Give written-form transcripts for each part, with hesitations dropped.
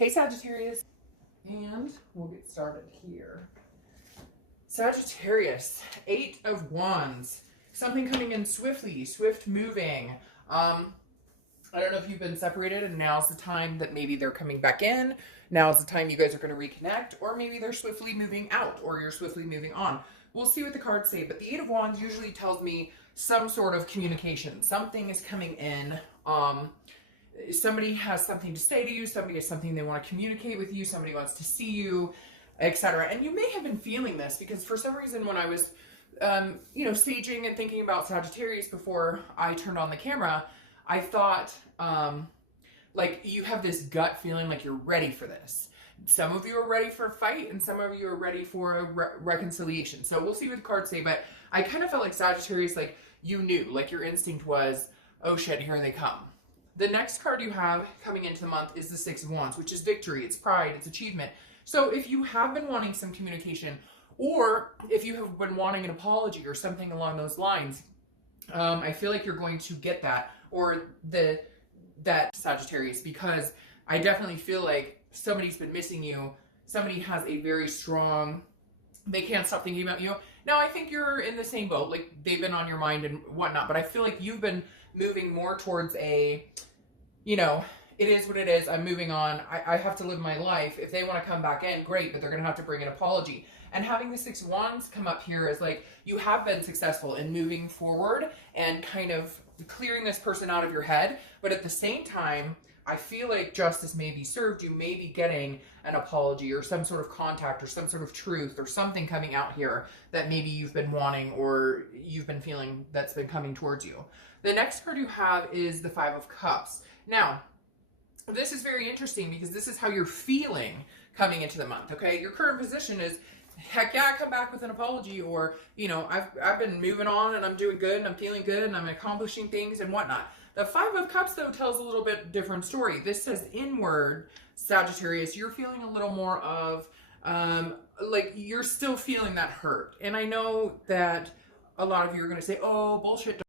Hey Sagittarius, and we'll get started here. Sagittarius, 8 of Wands, something coming in swiftly, swift moving. I don't know if you've been separated and now's the time that maybe they're coming back in. Now's the time you guys are going to reconnect, or maybe they're swiftly moving out, or you're swiftly moving on. We'll see what the cards say, but the 8 of Wands usually tells me some sort of communication. Something is coming in. Somebody has something to say to you, somebody has something they want to communicate with you, somebody wants to see you, etc. And you may have been feeling this because for some reason when I was, staging and thinking about Sagittarius before I turned on the camera, I thought, like you have this gut feeling like you're ready for this. Some of you are ready for a fight and some of you are ready for a reconciliation. So we'll see what the cards say, but I kind of felt like Sagittarius, like you knew, like your instinct was, oh shit, here they come. The next card you have coming into the month is the 6 of Wands, which is victory, it's pride, it's achievement. So if you have been wanting some communication, or if you have been wanting an apology or something along those lines, I feel like you're going to get that, or that Sagittarius, because I definitely feel like somebody's been missing you. Somebody has a very strong, they can't stop thinking about you. Now, I think you're in the same boat, like they've been on your mind and whatnot, but I feel like you've been moving more towards a, it is what it is, I'm moving on, I have to live my life. If they want to come back in, great, but they're going to have to bring an apology. And having the 6 of Wands come up here is like, you have been successful in moving forward and kind of clearing this person out of your head, but at the same time, I feel like justice may be served. You may be getting an apology or some sort of contact or some sort of truth or something coming out here that maybe you've been wanting or you've been feeling that's been coming towards you. The next card you have is the 5 of Cups. Now, this is very interesting because this is how you're feeling coming into the month, okay? Your current position is, heck yeah, come back with an apology, or, I've been moving on and I'm doing good and I'm feeling good and I'm accomplishing things and whatnot. The 5 of Cups, though, tells a little bit different story. This says inward, Sagittarius, you're feeling a little more of, like, you're still feeling that hurt. And I know that a lot of you are going to say, oh, bullshit,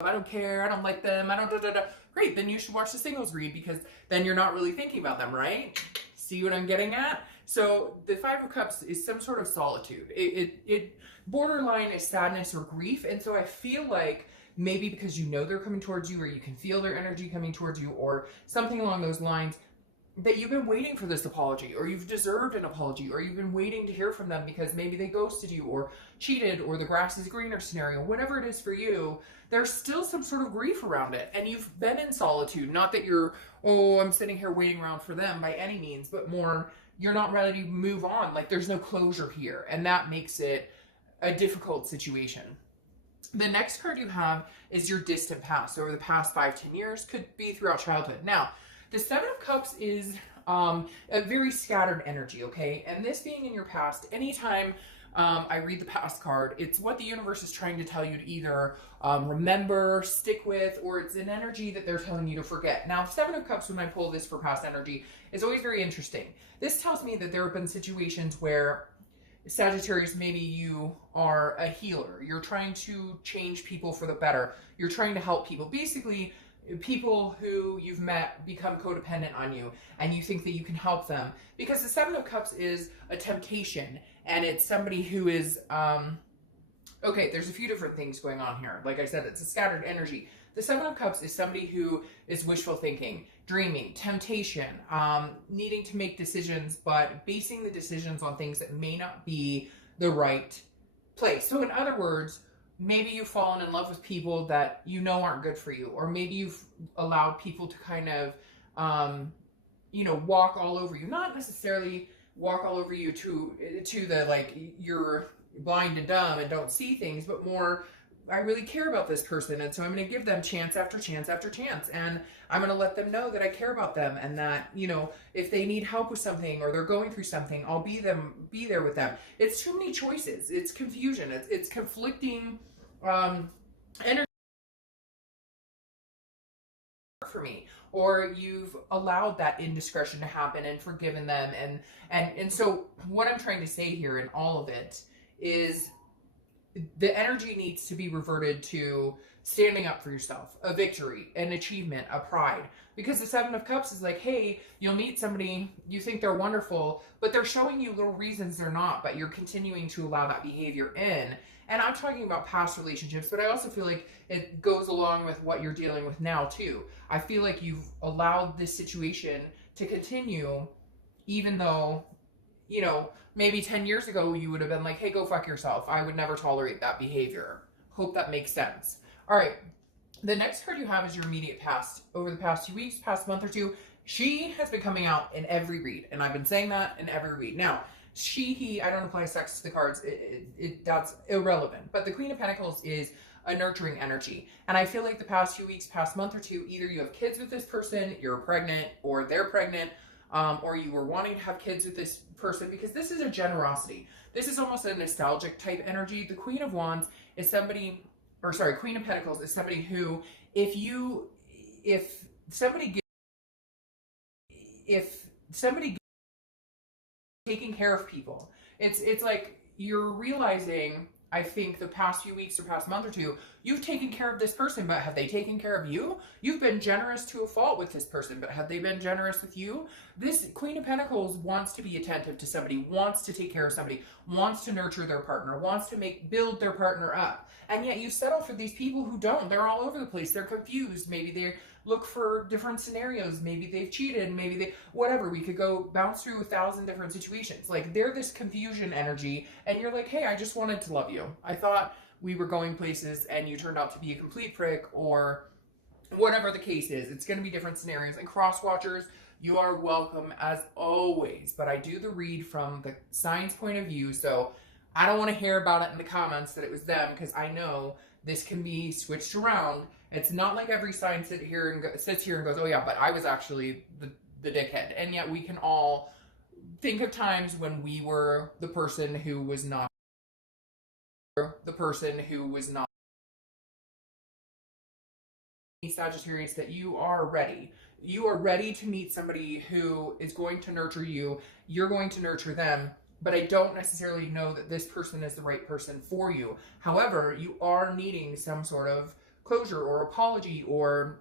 I don't care, I don't like them, I don't da-da-da. Great, then you should watch the singles read, because then you're not really thinking about them, right? See what I'm getting at? So the 5 of Cups is some sort of solitude. It borderline is sadness or grief. And so I feel like maybe because you know they're coming towards you, or you can feel their energy coming towards you, or something along those lines, that you've been waiting for this apology, or you've deserved an apology, or you've been waiting to hear from them because maybe they ghosted you or cheated, or the grass is greener scenario, whatever it is for you, there's still some sort of grief around it. And you've been in solitude. Not that you're, oh, I'm sitting here waiting around for them by any means, but more, you're not ready to move on. Like there's no closure here. And that makes it a difficult situation. The next card you have is your distant past. Over the past 5-10 years, could be throughout childhood. Now, the 7 of Cups is a very scattered energy, okay? And this being in your past, anytime I read the past card, it's what the universe is trying to tell you to either remember, stick with, or it's an energy that they're telling you to forget. Now, 7 of Cups, when I pull this for past energy, is always very interesting. This tells me that there have been situations where Sagittarius, maybe you are a healer. You're trying to change people for the better. You're trying to help people. Basically, people who you've met become codependent on you and you think that you can help them, because the 7 of Cups is a temptation, and it's somebody who is okay, there's a few different things going on here. Like I said, it's a scattered energy. The 7 of Cups is somebody who is wishful thinking, dreaming, temptation, needing to make decisions, but basing the decisions on things that may not be the right place. So in other words, maybe you've fallen in love with people that you know aren't good for you, or maybe you've allowed people to kind of, walk all over you. Not necessarily walk all over you to the, like, you're blind and dumb and don't see things, but more, I really care about this person, and so I'm going to give them chance after chance after chance, and I'm going to let them know that I care about them, and that, if they need help with something or they're going through something, I'll be there with them. It's too many choices. It's confusion. It's conflicting energy for me. Or you've allowed that indiscretion to happen and forgiven them, and so what I'm trying to say here in all of it is the energy needs to be reverted to standing up for yourself, a victory, an achievement, a pride. Because the Seven of Cups is like, hey, you'll meet somebody, you think they're wonderful, but they're showing you little reasons they're not, but you're continuing to allow that behavior in. And I'm talking about past relationships, but I also feel like it goes along with what you're dealing with now too. I feel like you've allowed this situation to continue, even though, you know, maybe 10 years ago you would have been like, hey, go fuck yourself. I would never tolerate that behavior. Hope that makes sense. All right. The next card you have is your immediate past. Over the past 2 weeks, past month or two, she has been coming out in every read. And I've been saying that in every read. Now, he, I don't apply sex to the cards. That's irrelevant. But the Queen of Pentacles is a nurturing energy. And I feel like the past few weeks, past month or two, either you have kids with this person, you're pregnant, or they're pregnant, or you were wanting to have kids with this person, because this is a generosity. This is almost a nostalgic type energy. The Queen of Wands is somebody, or sorry, Queen of Pentacles is somebody who, if somebody taking care of people, it's like you're realizing, I think the past few weeks or past month or two, you've taken care of this person, but have they taken care of you? You've been generous to a fault with this person, but have they been generous with you? This Queen of Pentacles wants to be attentive to somebody, wants to take care of somebody, wants to nurture their partner, wants to build their partner up. And yet you settle for these people who don't. They're all over the place. They're confused. Maybe they look for different scenarios. Maybe they've cheated. Maybe whatever. We could go bounce through 1,000 different situations. Like, they're this confusion energy, and you're like, hey, I just wanted to love you. I thought we were going places, and you turned out to be a complete prick, or whatever the case is. It's going to be different scenarios. And cross watchers, you are welcome as always. But I do the read from the sign's point of view, so I don't want to hear about it in the comments that it was them, because I know this can be switched around. It's not like every sign sits here and goes, oh yeah, but I was actually the dickhead. And yet we can all think of times when we were the person who was not Sagittarius, that you are ready. You are ready to meet somebody who is going to nurture you. You're going to nurture them. But I don't necessarily know that this person is the right person for you. However, you are needing some sort of closure or apology, or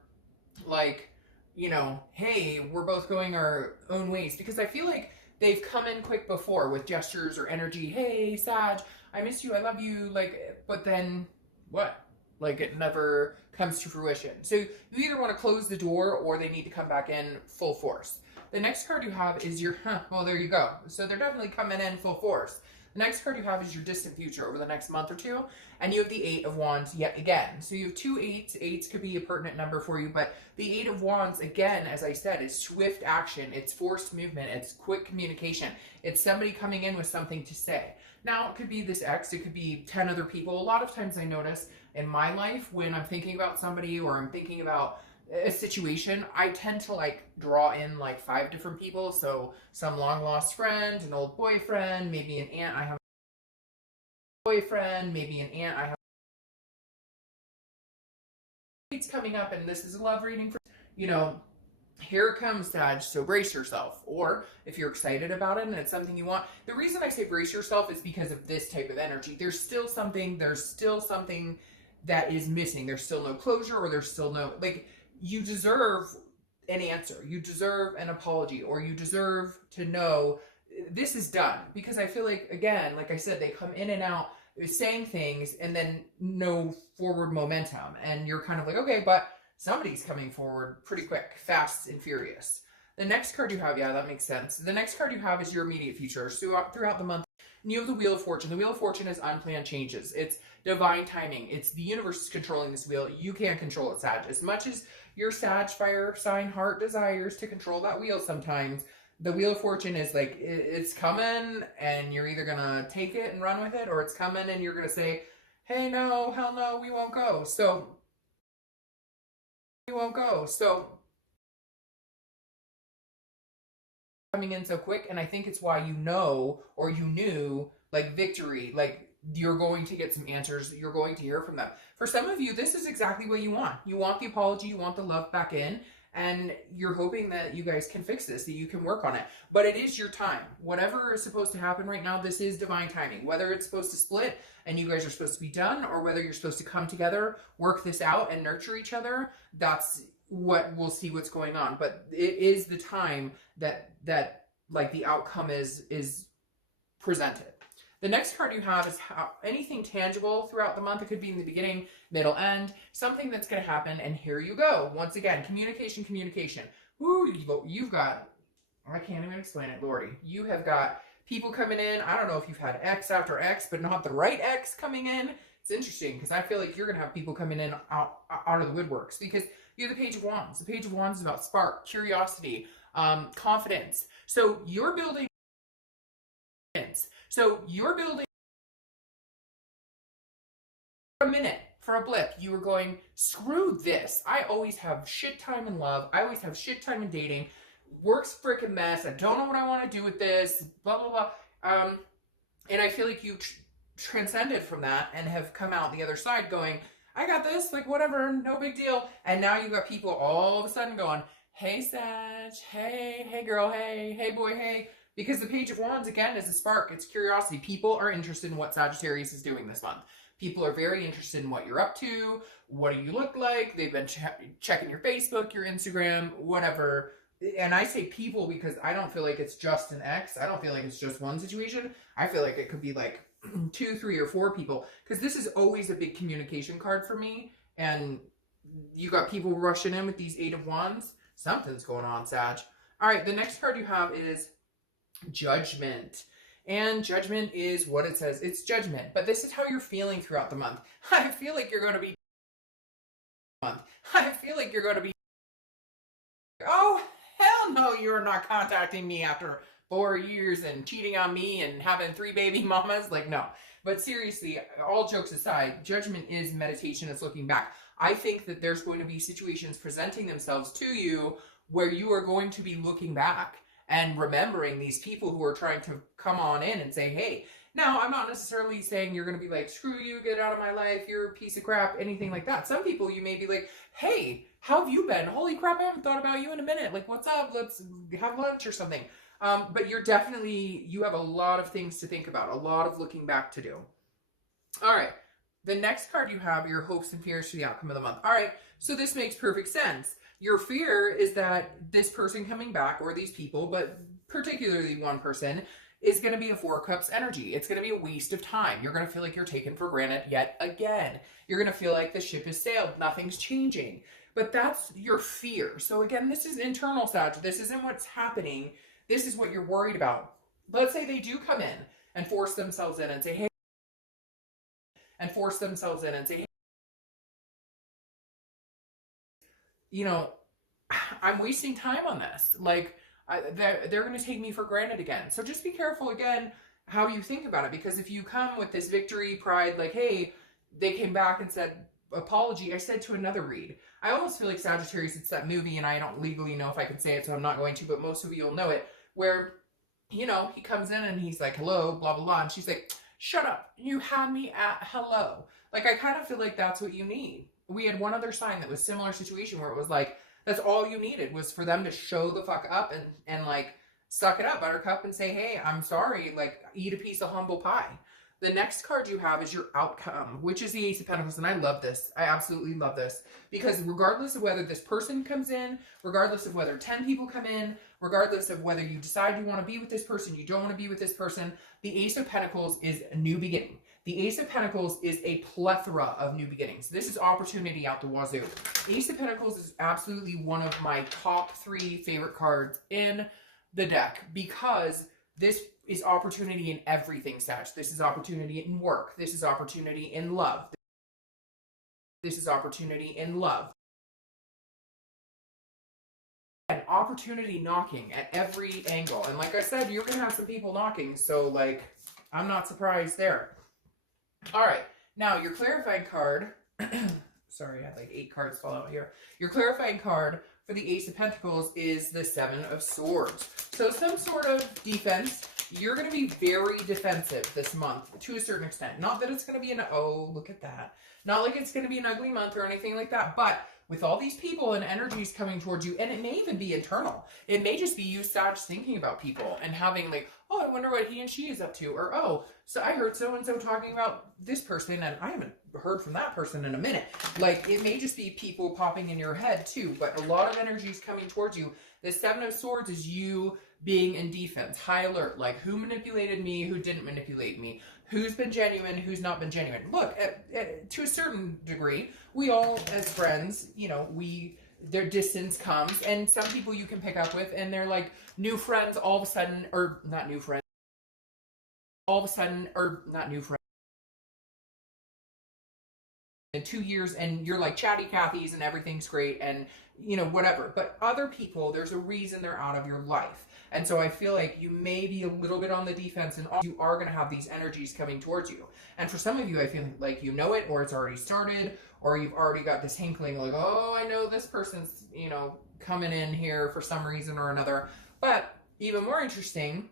like, you know, hey, we're both going our own ways. Because I feel like they've come in quick before with gestures or energy. Hey, Sag, I miss you, I love you. Like, but then what? Like, it never comes to fruition. So you either want to close the door, or they need to come back in full force. The next card you have is your, well, there you go. So they're definitely coming in full force. The next card you have is your distant future over the next month or two. And you have the Eight of Wands yet again. So you have two eights. Eights could be a pertinent number for you. But the Eight of Wands, again, as I said, is swift action. It's forced movement. It's quick communication. It's somebody coming in with something to say. Now, it could be this ex. It could be 10 other people. A lot of times I notice in my life when I'm thinking about somebody, or I'm thinking about a situation, I tend to like draw in like 5 different people. So some long lost friend, an old boyfriend, maybe an aunt I have a boyfriend, maybe an aunt I have. It's coming up, and this is a love reading for, you know, here it comes, Sag, so brace yourself. Or if you're excited about it and it's something you want. The reason I say brace yourself is because of this type of energy. There's still something that is missing. There's still no closure, or there's still no, like, you deserve an answer. You deserve an apology, or you deserve to know this is done. Because I feel like, again, like I said, they come in and out saying things and then no forward momentum. And you're kind of like, okay, but somebody's coming forward pretty quick, fast and furious. The next card you have, yeah, that makes sense. The next card you have is your immediate future. So throughout the month, you have the Wheel of Fortune. The Wheel of Fortune is unplanned changes. It's divine timing. It's the universe is controlling this wheel. You can't control it, Sag. As much as your Sag fire sign heart desires to control that wheel sometimes, the Wheel of Fortune is like, it's coming, and you're either going to take it and run with it, or it's coming and you're going to say, hey, no, hell no, we won't go. So coming in so quick, and I think it's why you know, or you knew, like, victory, like, you're going to get some answers, you're going to hear from them. For some of you, this is exactly what you want. You want the apology, you want the love back in, and you're hoping that you guys can fix this, that you can work on it. But it is your time. Whatever is supposed to happen right now, this is divine timing. Whether it's supposed to split and you guys are supposed to be done, or whether you're supposed to come together, work this out, and nurture each other, that's what we'll see what's going on. But it is the time that like the outcome is presented. The next card you have is how anything tangible throughout the month. It could be in the beginning, middle, end, something that's going to happen. And here you go. Once again, communication, communication. Woo, you've got, I can't even explain it, Lordy. You have got people coming in. I don't know if you've had X after X, but not the right X coming in. It's interesting because I feel like you're going to have people coming in out of the woodworks, because you're the Page of Wands. The Page of Wands is about spark, curiosity, confidence. So you're building. So you're building for a minute, for a blip. You were going, screw this. I always have shit time in love. I always have shit time in dating. Work's freaking mess. I don't know what I want to do with this. Blah, blah, blah. And I feel like you transcended from that and have come out the other side going, I got this. Like, whatever. No big deal. And now you've got people all of a sudden going, hey, Sag. Hey girl. Hey boy. Hey. Because the Page of Wands, again, is a spark. It's curiosity. People are interested in what Sagittarius is doing this month. People are very interested in what you're up to. What do you look like? They've been checking your Facebook, your Instagram, whatever. And I say people because I don't feel like it's just an X. I don't feel like it's just one situation. I feel like it could be like 2, 3, or 4 people. Because this is always a big communication card for me. And you got people rushing in with these 8 of Wands. Something's going on, Sag. All right, the next card you have is Judgment. And Judgment is what it says. It's judgment. But this is how you're feeling throughout the month. I feel like you're going to be oh, hell no, you're not contacting me after 4 years and cheating on me and having 3 baby mamas. Like, no. But seriously, all jokes aside, judgment is meditation. It's looking back. I think that there's going to be situations presenting themselves to you where you are going to be looking back and remembering these people who are trying to come on in and say, hey, now I'm not necessarily saying you're going to be like, screw you, get out of my life, you're a piece of crap, anything like that. Some people you may be like, hey, how have you been? Holy crap, I haven't thought about you in a minute. Like, what's up? Let's have lunch or something. But you have a lot of things to think about, a lot of looking back to do. All right. The next card you have are your hopes and fears for the outcome of the month. All right. So this makes perfect sense. Your fear is that this person coming back, or these people, but particularly one person, is going to be a 4 cups energy. It's going to be a waste of time. You're going to feel like you're taken for granted yet again. You're going to feel like the ship has sailed. Nothing's changing. But that's your fear. So again, this is internal, Sag. This isn't what's happening. This is what you're worried about. Let's say they do come in and force themselves in and say, hey, you know, I'm wasting time on this. Like, they're going to take me for granted again. So just be careful, again, how you think about it. Because if you come with this victory, pride, like, hey, they came back and said, apology. I said to another read, I almost feel like Sagittarius, it's that movie, and I don't legally know if I can say it, so I'm not going to, but most of you will know it, where, you know, he comes in and he's like, hello, blah, blah, blah. And she's like, shut up. You had me at hello. Like, I kind of feel like that's what you need. We had one other sign that was similar situation where it was like, that's all you needed was for them to show the fuck up and like suck it up, buttercup, and say, hey, I'm sorry, like, eat a piece of humble pie. The next card you have is your outcome, which is the Ace of Pentacles. And I love this. I absolutely love this. Because regardless of whether this person comes in, regardless of whether 10 people come in, regardless of whether you decide you want to be with this person, you don't want to be with this person, the Ace of Pentacles is a new beginning. The Ace of Pentacles is a plethora of new beginnings. This is opportunity out the wazoo. Ace of Pentacles is absolutely one of my top 3 favorite cards in the deck, because this is opportunity in everything, Sag. This is opportunity in work. This is opportunity in love. This is opportunity in love. And opportunity knocking at every angle. And like I said, you're going to have some people knocking. So, like, I'm not surprised there. All right. Now, your clarifying card. Sorry, I had like 8 cards fall out here. Your clarifying card for the Ace of Pentacles is the 7 of Swords. So some sort of defense. You're going to be very defensive this month to a certain extent. Not that it's going to be oh, look at that. Not like it's going to be an ugly month or anything like that. But with all these people and energies coming towards you, and it may even be internal. It may just be you, Sag, thinking about people and having like, oh, I wonder what he and she is up to, or oh, so I heard so-and-so talking about this person and I haven't heard from that person in a minute. Like, it may just be people popping in your head too, but a lot of energies coming towards you. The Seven of Swords is you being in defense, high alert, like who manipulated me, who didn't manipulate me, who's been genuine, who's not been genuine. Look, to a certain degree, we all as friends, you know, their distance comes, and some people you can pick up with, and they're like new friends all of a sudden, or not new friends, all of a sudden, or not new friends, in 2 years, and you're like chatty Cathy's and everything's great and you know whatever. But other people, there's a reason they're out of your life, and so I feel like you may be a little bit on the defense, and you are going to have these energies coming towards you. And for some of you, I feel like you know it, or it's already started, or you've already got this inkling like, oh, I know this person's, you know, coming in here for some reason or another. But even more interesting,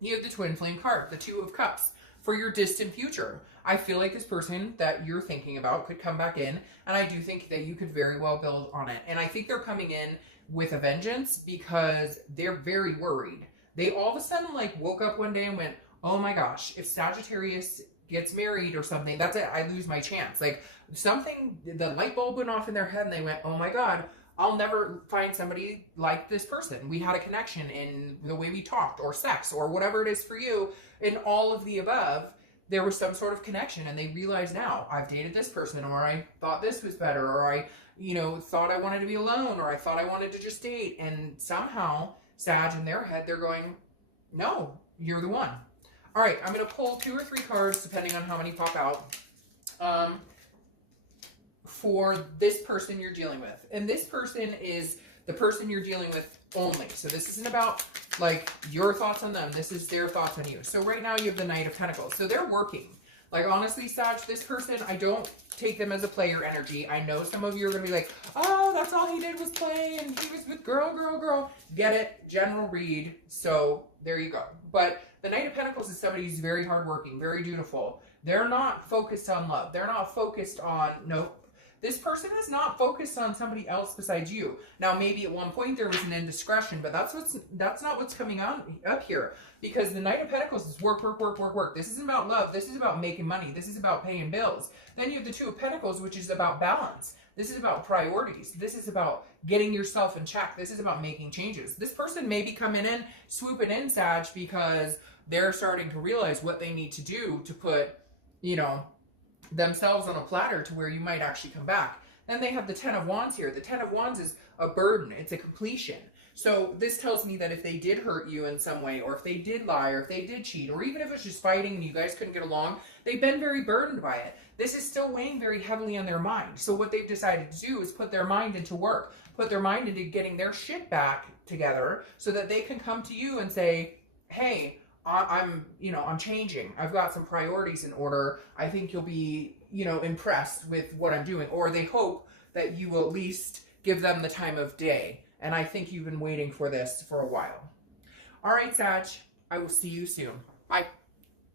you have the Twin Flame card, the Two of Cups, for your distant future. I feel like this person that you're thinking about could come back in, and I do think that you could very well build on it. And I think they're coming in with a vengeance because they're very worried. They all of a sudden like woke up one day and went, oh my gosh, if Sagittarius gets married or something, that's it, I lose my chance. Like something, the light bulb went off in their head and they went, oh my God, I'll never find somebody like this person. We had a connection in the way we talked, or sex, or whatever it is for you. In all of the above, there was some sort of connection, and they realize now, I've dated this person, or I thought this was better, or I, you know, thought I wanted to be alone, or I thought I wanted to just date. And somehow, Sag, in their head, they're going, no, you're the one. All right, I'm going to pull 2 or 3 cards, depending on how many pop out, for this person you're dealing with. And this person is the person you're dealing with only. So this isn't about like your thoughts on them. This is their thoughts on you. So right now you have the Knight of Pentacles. So they're working. Like honestly, Sag, this person, I don't take them as a player energy. I know some of you are going to be like, oh, that's all he did was play and he was with girl. Get it? General read. So there you go. But the Knight of Pentacles is somebody who's very hardworking, very dutiful. They're not focused on love. They're not focused on, nope. This person is not focused on somebody else besides you. Now, maybe at one point there was an indiscretion, but that's not what's coming up here. Because the Knight of Pentacles is work. This isn't about love. This is about making money. This is about paying bills. Then you have the Two of Pentacles, which is about balance. This is about priorities. This is about getting yourself in check. This is about making changes. This person may be coming in, swooping in, Sag, because they're starting to realize what they need to do to put, you know, themselves on a platter to where you might actually come back. Then they have the Ten of Wands here. The Ten of Wands is a burden. It's a completion. So this tells me that if they did hurt you in some way, or if they did lie, or if they did cheat, or even if it's just fighting and you guys couldn't get along, they've been very burdened by it. This is still weighing very heavily on their mind. So what they've decided to do is put their mind into work, put their mind into getting their shit back together so that they can come to you and say, hey, I'm changing. I've got some priorities in order. I think you'll be, impressed with what I'm doing. Or they hope that you will at least give them the time of day. And I think you've been waiting for this for a while. All right, Sag, I will see you soon.